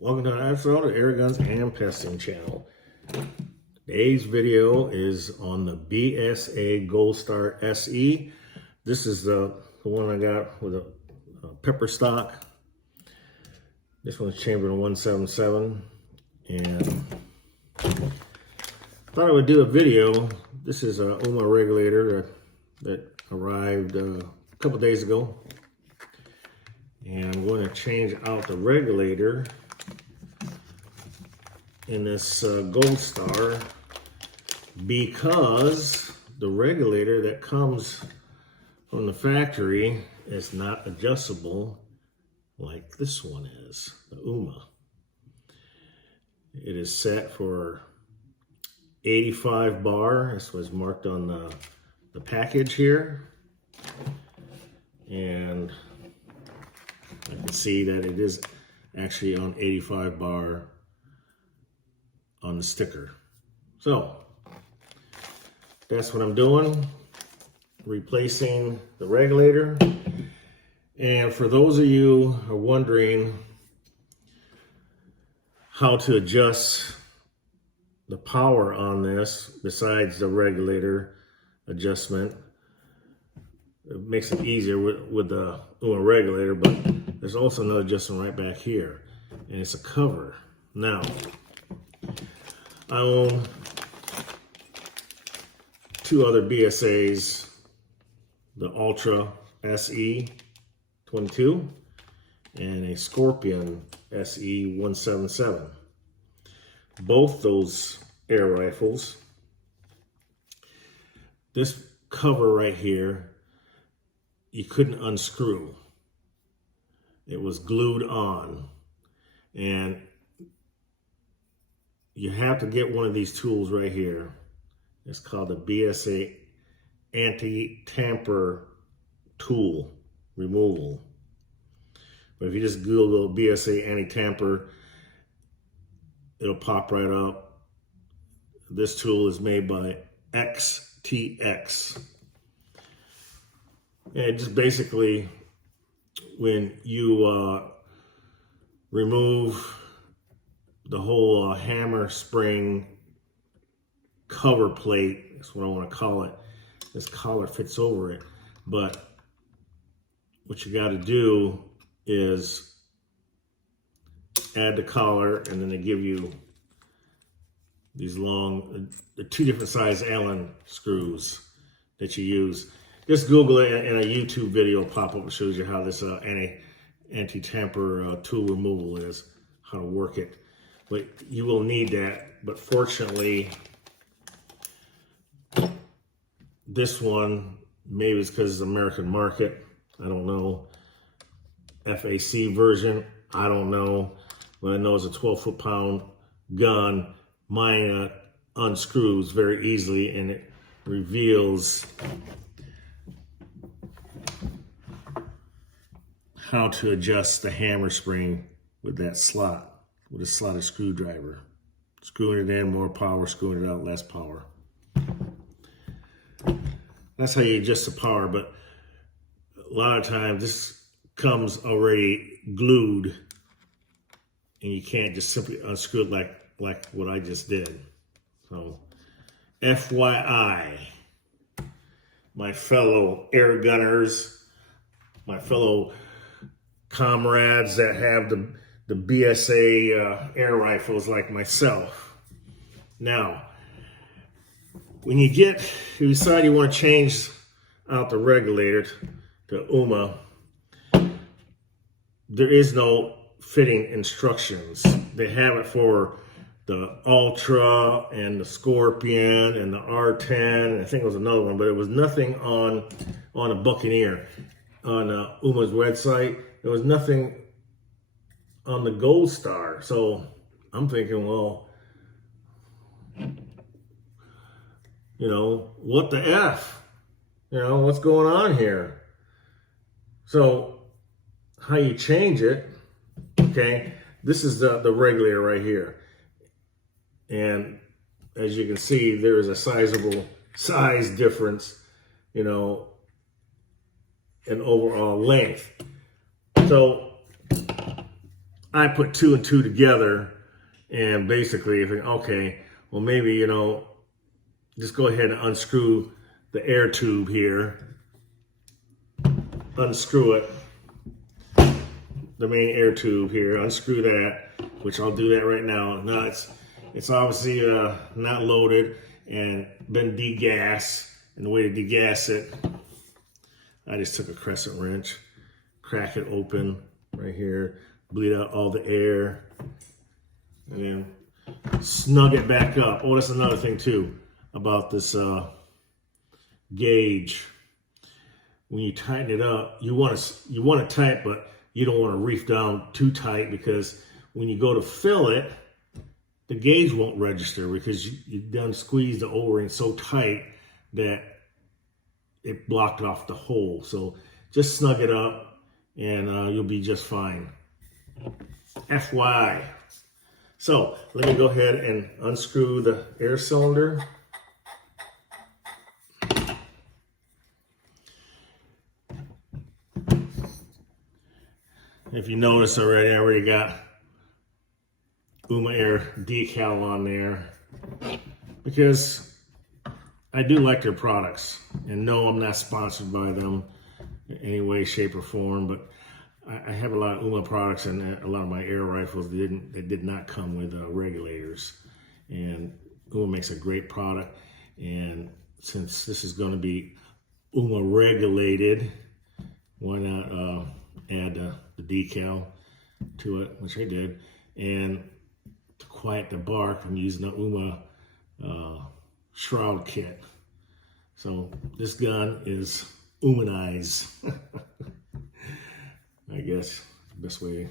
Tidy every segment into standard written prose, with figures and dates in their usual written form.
Welcome to another episode of Air Guns and Pesting channel. Today's video is on the BSA Goldstar SE. This is the one I got with a pepper stock. This one's chambered in 177, and thought I would do a video. This is a Huma regulator that arrived a couple days ago, and I'm going to change out the regulator in this Goldstar because the regulator that comes from the factory is not adjustable like this one is, the Huma. It is set for 85 bar. This was marked on the package here, and I can see that it is actually on 85 bar on the sticker. So that's what I'm doing, replacing the regulator. And for those of you who are wondering how to adjust the power on this besides the regulator adjustment, it makes it easier with the Huma regulator, but there's also another adjustment right back here, and it's a cover. Now, I own two other BSAs, the Ultra SE 22 and a Scorpion SE 177. Both those air rifles, this cover right here, you couldn't unscrew. It was glued on, and you have to get one of these tools right here. It's called the BSA anti-tamper tool removal. But if you just Google BSA anti-tamper, it'll pop right up. This tool is made by XTX. And just basically, when you remove the whole hammer spring cover plate, that's what I want to call it. This collar fits over it, but what you got to do is add the collar, and then they give you these long, the two different size Allen screws that you use. Just Google it, and a YouTube video will pop up and shows you how this anti-tamper tool removal is, how to work it. But you will need that. But fortunately, this one, maybe it's because it's American market, I don't know. FAC version, I don't know. But I know it's a 12 foot-pound gun. Mine unscrews very easily, and it reveals how to adjust the hammer spring with that slot. With a slotted screwdriver. Screwing it in, more power, screwing it out, less power. That's how you adjust the power, but a lot of times this comes already glued, and you can't just simply unscrew it like what I just did. So, FYI, my fellow air gunners, my fellow comrades that have the BSA air rifles like myself. Now, when you decide you want to change out the regulator to Huma, there is no fitting instructions. They have it for the Ultra and the Scorpion and the R10, and I think it was another one, but it was nothing on a Buccaneer. On Huma's website, there was nothing on the Goldstar. So I'm thinking, well, you know, what the F? You know, what's going on here? So how you change it, okay, this is the regulator right here. And as you can see, there is a sizable size difference, you know, in overall length. So I put 2 and 2 together, and basically, if okay, well maybe, you know, just go ahead and unscrew the air tube here. Unscrew it, the main air tube here. Unscrew that, which I'll do that right now. Now it's obviously not loaded and been degassed. And the way to degas it, I just took a crescent wrench, crack it open right here, bleed out all the air, and then snug it back up. Oh, that's another thing too about this gauge. When you tighten it up, you want to tight, but you don't want to reef down too tight, because when you go to fill it, the gauge won't register because you done squeezed the O-ring so tight that it blocked off the hole. So just snug it up and you'll be just fine. FYI. So let me go ahead and unscrew the air cylinder. If you notice already, I already got Huma Air decal on there because I do like their products. And no, I'm not sponsored by them in any way, shape, or form, but I have a lot of Huma products, and a lot of my air rifles they did not come with regulators. And Huma makes a great product. And since this is going to be Huma regulated, why not add the decal to it, which I did. And to quiet the bark, I'm using the Huma shroud kit. So this gun is Humanized. I guess the best way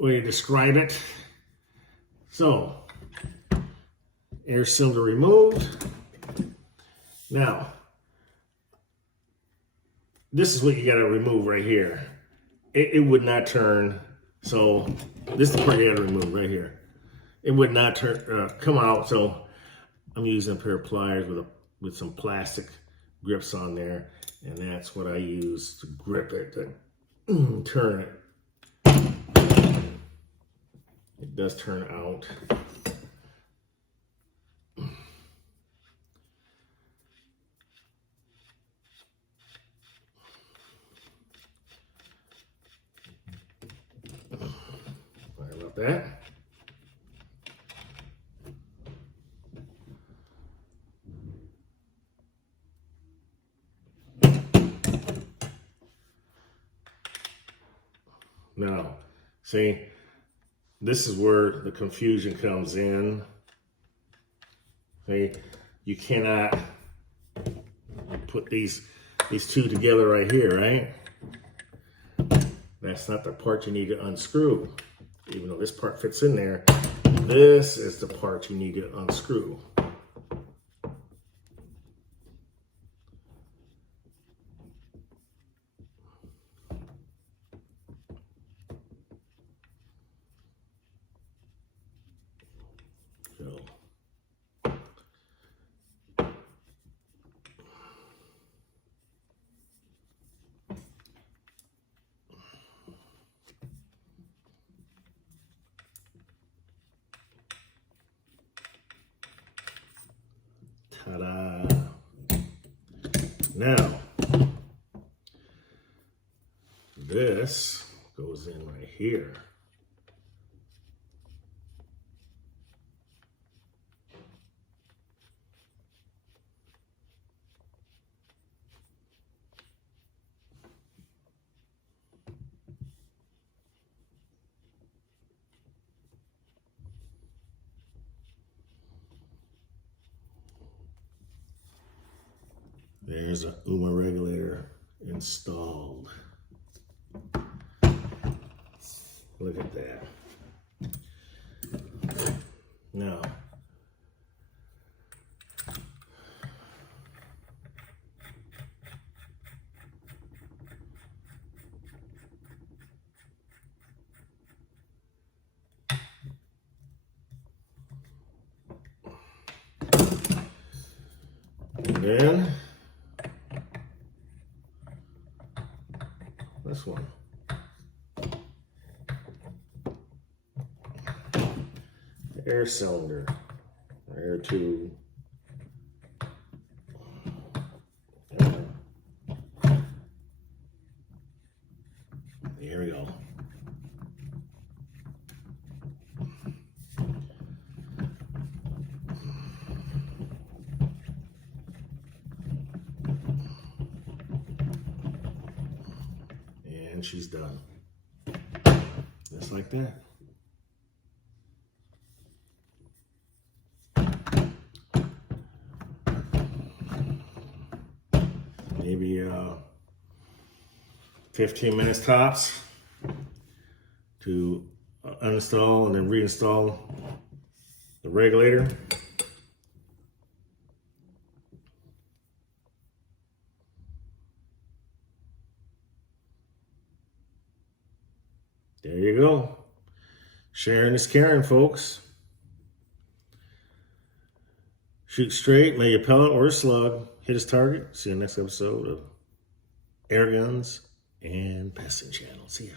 to describe it. So air cylinder removed. Now this is what you got to remove right here. It would not turn. So this is the part you got to remove right here. It would not turn come out. So I'm using a pair of pliers with some plastic grips on there, and that's what I use to grip it, to turn it. It does turn out. Sorry about that. Now, see, this is where the confusion comes in. See, you cannot put these two together right here, right? That's not the part you need to unscrew. Even though this part fits in there, this is the part you need to unscrew. Ta-da. Now, this goes in right here. There's a Huma regulator installed. Look at that. Now, and then this one. air cylinder, air tube. Here we go. And she's done. Just like that. Maybe 15 minutes tops to uninstall and then reinstall the regulator. There you go. Sharing is caring, folks. Shoot straight, may a pellet or a slug hit his target. See you next episode of Air Guns and Passing Channel. See ya.